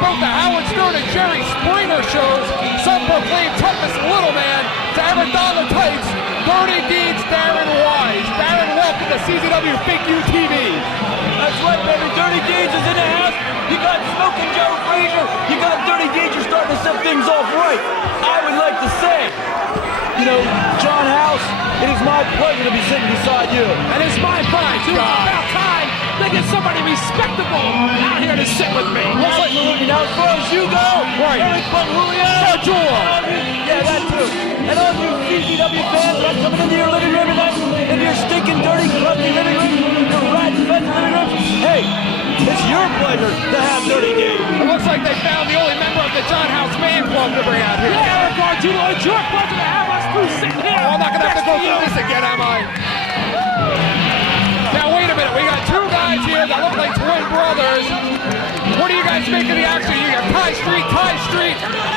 both the Howard Stern and Jerry Springer shows, self-proclaimed toughest little man, to ever don the tights, Dirty Deeds Darren Wise. Darren, welcome to CZW Fake U TV. That's right, baby. Dirty Deeds is in the house. You got Smoking Joe Frazier. You got Dirty Deeds. You're starting to set things off right. I would like to say, you know, John House, it is my pleasure to be sitting beside you. And it's my pride, too. It's about time they get somebody respectable out here to sit with me. Absolutely. Now, as far as you go, right. Eric Paglia. Yeah, that too. And all you CZW fans that are coming into your living room tonight, in your stinking, dirty, crusty living room, your rat infested living room, hey, it's your pleasure to have Dirty Deeds. It looks like they found the only member of the John House Man Club to bring out here. Yeah, Eric Artulo, it's your pleasure to have us through sitting here. Oh, I'm not going to have to go through this again, am I? Now, wait a minute. We got two guys here that look like twin brothers. What do you guys make of the action? You got Ty Street.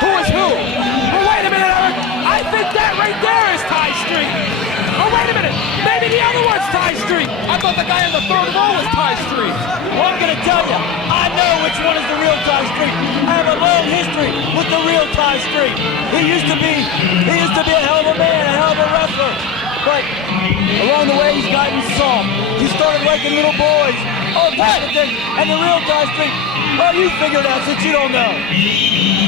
Who is who? Well, wait a minute, Eric. I think that right there is Ty Street. Oh, wait a minute. Maybe the other one's Ty Street. I thought the guy in the third row was Ty Street. Well, I'm going to tell you, I know which one is the real Ty Street. I have a long history with the real Ty Street. He used to be a hell of a man, a hell of a wrestler. But along the way, he's gotten soft. He started liking little boys, all types of things. And the real Ty Street, well, you figured out since you don't know.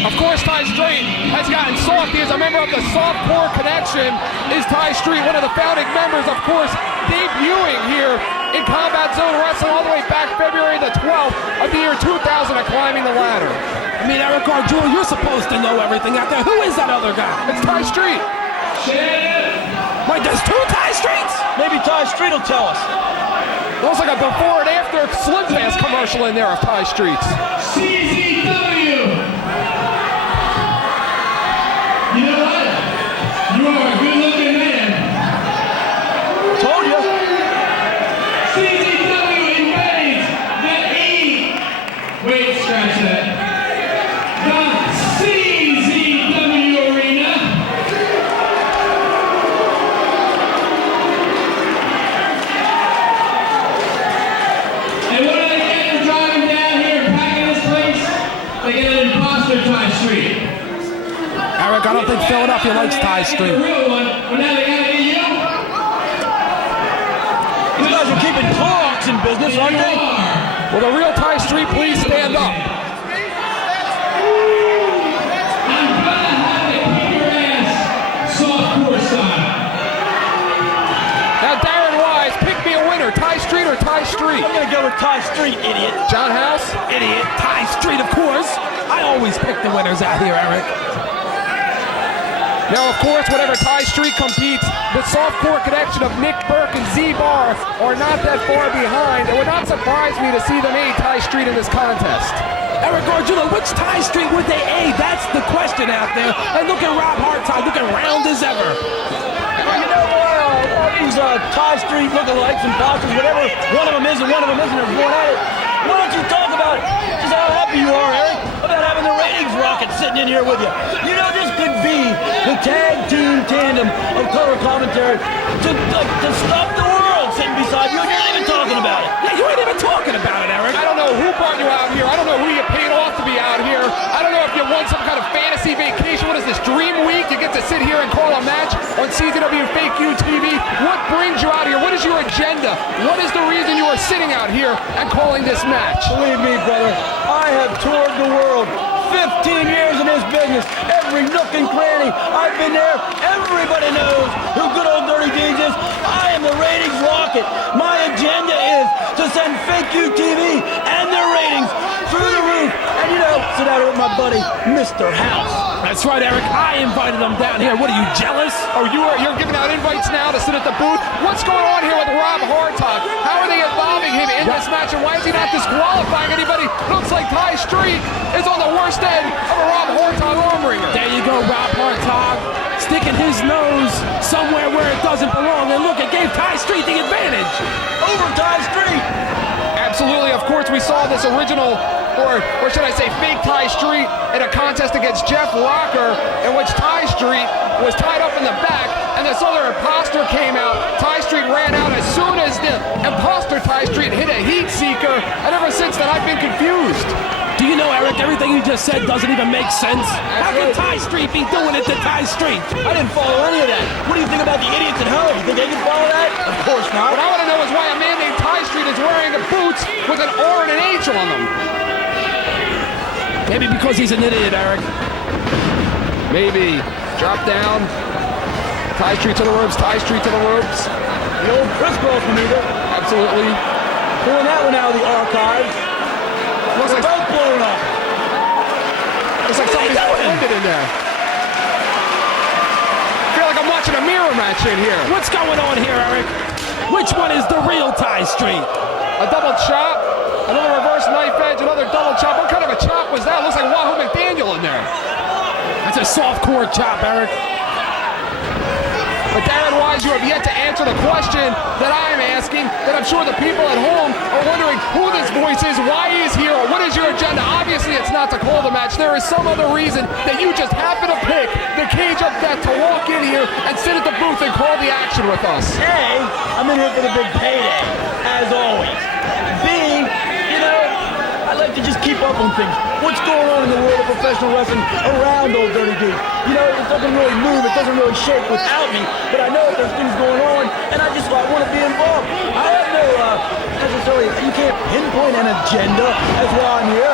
Of course, Ty Street has gotten soft. He is a member of the Softcore Connection. Is Ty Street one of the founding members, of course, debuting here in Combat Zone Wrestling all the way back February the 12th of the year 2000 and climbing the ladder. I mean, Eric Artulo, you're supposed to know everything out there. Who is that other guy? It's Ty Street. Wait, there's two Ty Streets? Maybe Ty Street will tell us. Looks like a before and after Slim Fast commercial in there of Ty Streets. CZW! You know what? You are a good-looking man. Told you. CZW invades the E. Wait, scratch that. The CZW Arena. And what do they get for driving down here and packing this place? They get an imposter Ty Street. Eric, I don't think Philadelphia likes Ty The Street. real one, but now they gotta get you. These guys are keeping Clorox in business, aren't they? Will the real Ty Street please stand up? I'm gonna have to kick your ass softcore style. Now, Darren Wise, pick me a winner. Ty Street or Ty Street? I'm gonna go with Ty Street, idiot. John House? Idiot. Ty Street, of course. I always pick the winners out here, Eric. Now, of course, whenever Ty Street competes, the Softcore Connection of Nick Burke and Z-Bar are not that far behind. It would not surprise me to see them aid Ty Street in this contest. Eric Artulo, which Ty Street would they aid? That's the question out there. And look at Rob Hartog, looking round as ever. Well, you know, all these Ty Street lookalikes and imposters, whatever one of them is and one of them isn't, are going at it. Why don't you talk about just how happy you are, Eric, about having the ratings rocket sitting in here with you? You know, this could be the tag team tandem of color commentary to stop the world sitting beside you, and you're not even talking about it. Yeah, you ain't even talking about it, Eric. I don't know who brought you out here. I don't know who you paid off to be out here. I don't know if you won some kind of fantasy vacation. What is this, Dream Week? You get to sit here and call a match on CZW Fake U TV. What brings you out here? What is your agenda? What is the reason you are sitting out here and calling this match? Believe me, brother, I have toured the world. 15 years in this business, every nook and cranny, I've been there. Everybody knows who good old Dirty Deeds is. I am the ratings rocket. My agenda is to send Fake U TV and their ratings through the roof. And you know, sit out here with my buddy, Mr. House. That's right, Eric. I invited them down here. What are you, jealous? Oh, you're giving out invites now to sit at the booth? What's going on here with Rob Hartog? How are they involving him in this match, and why is he not disqualifying anybody? Looks like Ty Street is on the worst end of a Rob Hartog arm wringer. There you go, Rob Hartog, sticking his nose somewhere where it doesn't belong. And look, it gave Ty Street the advantage. Over Ty Street. Absolutely, of course, we saw this original, or should I say fake Ty Street in a contest against Jeff Rocker, in which Ty Street was tied up in the back, and this other imposter came out. Ty Street ran out as soon as the imposter Ty Street hit a heat seeker, and ever since then I've been confused. Do you You know, Eric, everything you just said doesn't even make sense. How can Ty Street be doing it to Ty Street? I didn't follow any of that. What do you think about the idiots at home? You think they can follow that? Of course not. What I want to know is why a man named Ty Street is wearing boots with an R and an H on them. Maybe because he's an idiot, Eric. Maybe. Drop down. Ty Street to the ropes. Ty Street to the ropes. The old crisscross maneuver. Absolutely. Pulling that one out of the archives. Looks They're like both blown up. somebody's blended in there. I feel like I'm watching a mirror match in here. What's going on here, Eric? Which one is the real Ty Street? A double chop, another reverse knife edge, another double chop. What kind of a chop was that? Looks like Wahoo McDaniel in there. That's a soft core chop, Eric. But Darren Wise, you have yet to answer the question that I'm asking, that I'm sure the people at home are wondering who this voice is, why he is here, what is your agenda? Obviously, it's not to call the match. There is some other reason that you just happen to pick the Cage of Death to walk in here and sit at the booth and call the action with us. A, I'm in here for the big payday, as always. B, you know, I like to just keep up on things. What's going on in the world of professional wrestling around Old Dirty Dude? You know, it doesn't really move, it doesn't really shake without me, but I know there's things going on, and I want to be involved. I have no, necessarily, you can't pinpoint an agenda as why I'm here.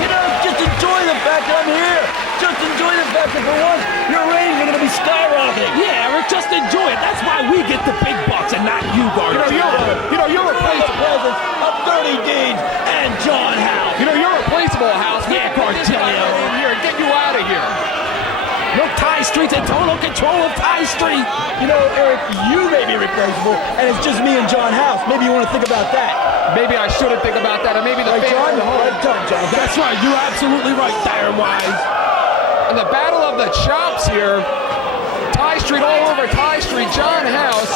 You know, just enjoy the fact that I'm here. Just enjoy the fact that for once, your ratings are going to be skyrocketing. Yeah, Eric, just enjoy it. That's why we get the big bucks and not you, Gargano. You're the replaceable. presence of Dirty Deeds and John House. You're replaceable, House. Yeah, Gargano. In here, get you out of here. Look, Ty Street's in total control of Ty Street. You know, Eric, you may be replaceable, and it's just me and John House. Maybe you want to think about that. Maybe I shouldn't think about that, and maybe the Right, John? fans at home. Right, John. That's right. You're absolutely right, Darren Wise. In the battle of the chops here, Ty Street all over Ty Street, John House.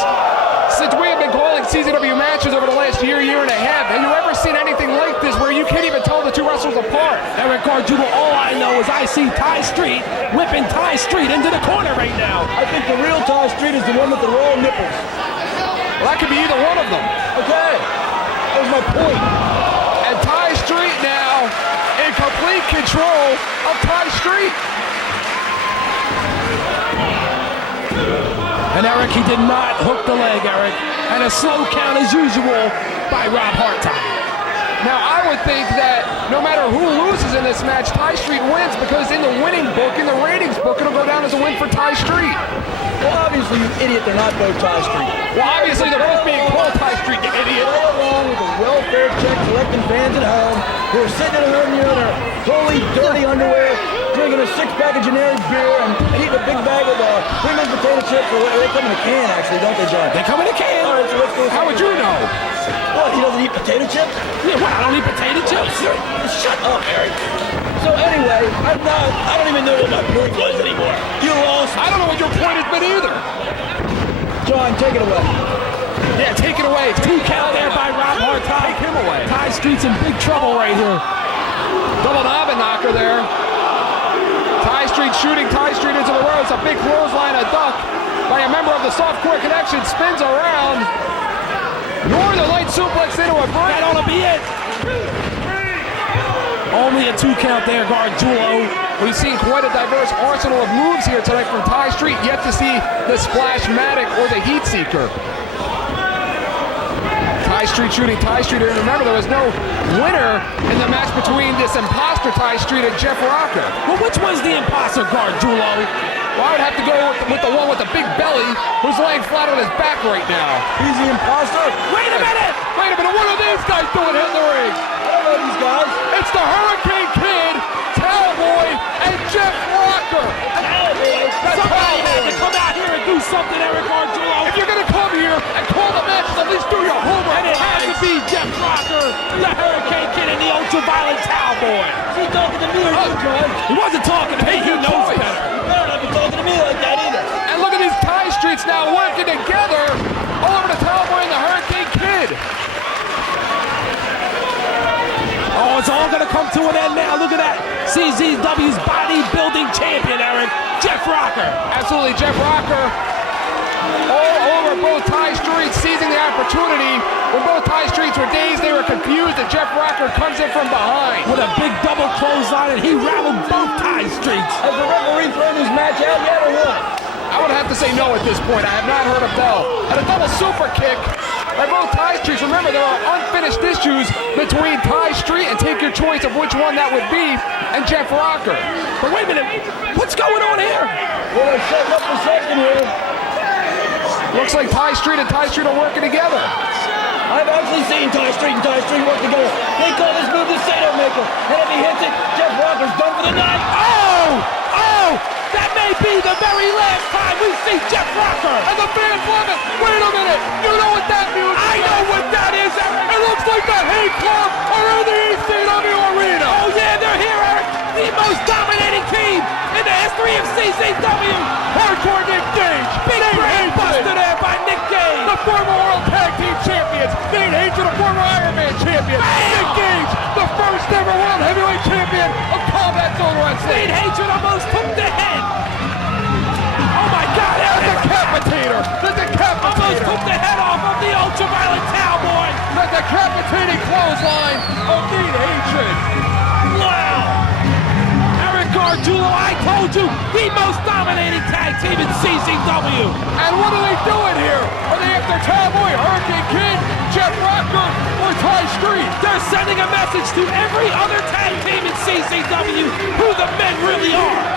Since we have been calling CZW matches over the last year and a half, have you ever seen anything like this where you can't even tell the two wrestlers apart? Eric Gargiulo, all I know is I see Ty Street whipping Ty Street into the corner right now. I think the real Ty Street is the one with the raw nipples. Well, that could be either one of them. Okay, that was my point. And Ty Street now in complete control of Ty Street. And Eric, he did not hook the leg, Eric. And a slow count as usual by Rob Hartog. Now, I would think that no matter who loses in this match, Ty Street wins because in the winning book, in the ratings book, it'll go down as a win for Ty Street. Well, obviously, you idiot, they're not both Ty Street. Well, obviously, they're both being called Ty Street, you idiot. Play along with the welfare check collecting fans at home who are sitting at home in their fully dirty underwear, drinking a six-pack of generic beer and eating a big bag of cream and potato chips. They come in a can, actually, don't they, John? They come in a can. All right, so let's go. How would you know? What, he doesn't eat potato chips? Yeah, what, I don't eat potato chips? Shut up, Eric. So anyway, I don't even know what my point was anymore. You lost. I don't know what your point has been either. John, take it away. Yeah, take it away. 2 count there by Rob Hartog. Take him away. Ty Street's in big trouble right here. Double knob and knocker there. Ty Street shooting Ty Street into the ropes. A big clothesline, a duck by a member of the Softcore Connection. Spins around. Northern Light suplex into a break. That ought to be it. Only a 2 count there, Gargiulo. We've seen quite a diverse arsenal of moves here tonight from Ty Street. Yet to see the Splashmatic or the Heat Seeker. Ty Street shooting Ty Street. And remember, there was no winner in the match between this imposter Ty Street and Jeff Rocker. Well, which one's the imposter, Gargiulo? Well, I would have to go with the one with the big belly who's laying flat on his back right now. He's the imposter. Wait a minute! Wait a minute, what are these guys doing in the ring? I don't know these guys. It's the Hurricane Kid, Cowboy, and Jeff Rocker. Somebody had to come out here and do something, Eric Gargiulo. If you're going to come here and call the matches, at least do your homework. And it has to be Jeff Rocker, the Hurricane Kid, and the Ultraviolet Cowboy. Is he talking to me or you, John? He wasn't talking to me, he knows choice. better. You better not be talking to me like that either. And look at these Ty Streets now working together all over the Cowboy and the Hurricane Kid. Oh, it's all going to come to an end now. Look at that. CZW's bodybuilding champion, Eric, Jeff Rocker. Absolutely, Jeff Rocker all over both Ty Streets, seizing the opportunity When both Ty Streets were dazed, they were confused, and Jeff Rocker comes in from behind. With a big double clothesline, and he rattled both Ty Streets. Has the referee thrown this match out yet or what? I would have to say no at this point. I have not heard a bell. And a double super kick by both Ty Streets. Remember, there are unfinished issues between Ty Street, and take your choice of which one that would be, and Jeff Rocker. But wait a minute, what's going on here? Well, they're setting up the second here. Looks like Ty Street and Ty Street are working together. I've actually seen Ty Street and Ty Street work together. They call this move the Sato Maker. And if he hits it, Jeff Rocker's done for the night. Oh! That may be the very last time we see Jeff Rocker. And the fans love it. Wait a minute. You know what that means? I know what that is, Eric. It looks like the Hate Club are in the ECW arena. Oh yeah, they're here, Eric. The most dominating team in the history of CZW. Hardcore Nick Gage. Big brain buster there by Nick Gage. The former World Tag Team Champions. Nate Hatred, the former Iron Man Champion. Bam! Nick Gage, the first ever World Heavyweight Champion of Combat Zone Wrestling. Nate Hatred almost took the head. Oh my God, The Eric. Decapitator. The Almost Decapitator. took the head off of the Ultraviolet Cowboy. The decapitating clothesline of Nate Hatred. Wow. Eric Gargiulo, I told you, the most dominating tag team in CZW. And what are they doing here? Are they after Cowboy, Hurricane Kid, Jeff Rocker, or Ty Street? They're sending a message to every other tag team in CZW who the men really are.